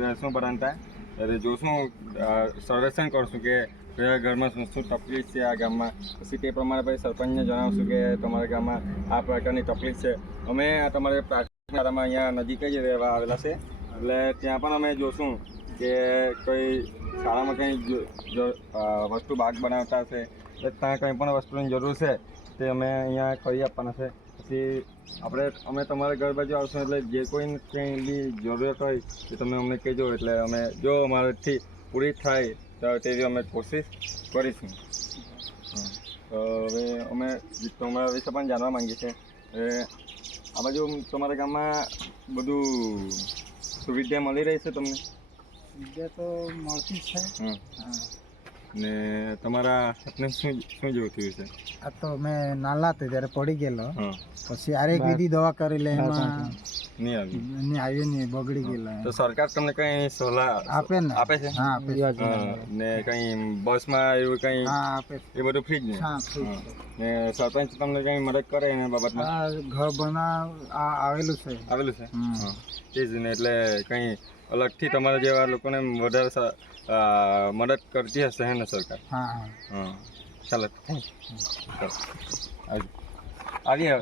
રહેશું બરાંતા એટલે જોશું સર્વેક્ષણ કરશું કે કયા ઘરમાં શું તકલીફ છે આ ગામમાં, પછી તે પ્રમાણે પછી સરપંચને જણાવશું કે તમારા ગામમાં આ પ્રકારની તકલીફ છે. અમે આ તમારે પ્રાથમિક શાળામાં અહીંયા નજીક જ રહેવા આવેલા છે એટલે ત્યાં પણ અમે જોશું કે કોઈ શાળામાં કંઈ વસ્તુ બાગ બનાવતા હશે એટલે ત્યાં કંઈ પણ વસ્તુની જરૂર છે તે અમે અહીંયા કરી આપવાના છે. પછી અમે તમારા ઘર બાજુ આવશું એટલે જે કોઈ કંઈ બી જરૂરિયાત હોય તો તમે અમને કહેજો એટલે અમે જો અમારાથી પૂરી થાય તો તેવી અમે કોશિશ કરીશું. તો હવે અમે તમારા વિશે પણ જાણવા માંગીએ છીએ. આ બાજુ તમારા ગામમાં બધું સુવિધા મળી રહી છે તમને? સુવિધા તો મળતી જ છે. ને તમારા હાથને શું જેવું થયું છે? આ તો મેં નાના હતા ત્યારે પડી ગયેલો, પછી આરેક વિધિ દવા કરી લે એમાં નહીં આવી નહીં, બગડી ગયેલા. તો સરકાર તમને કઈ સલાહ આપે ને? આપે છે. હા આપે. ને કઈ બસમાં એવું કઈ આપે એ બધું ફ્રી જ ને? હા ફ્રી. ને સરપંચ તમને કઈ મદદ કરે એના બાબતમાં? ઘર આવેલું છે. આવેલું છે તે જ ને, એટલે કઈ અલગથી તમારા જેવા લોકોને વધારે મદદ કરતી હશે હે ને સરકાર? હા ચાલો આવીએ.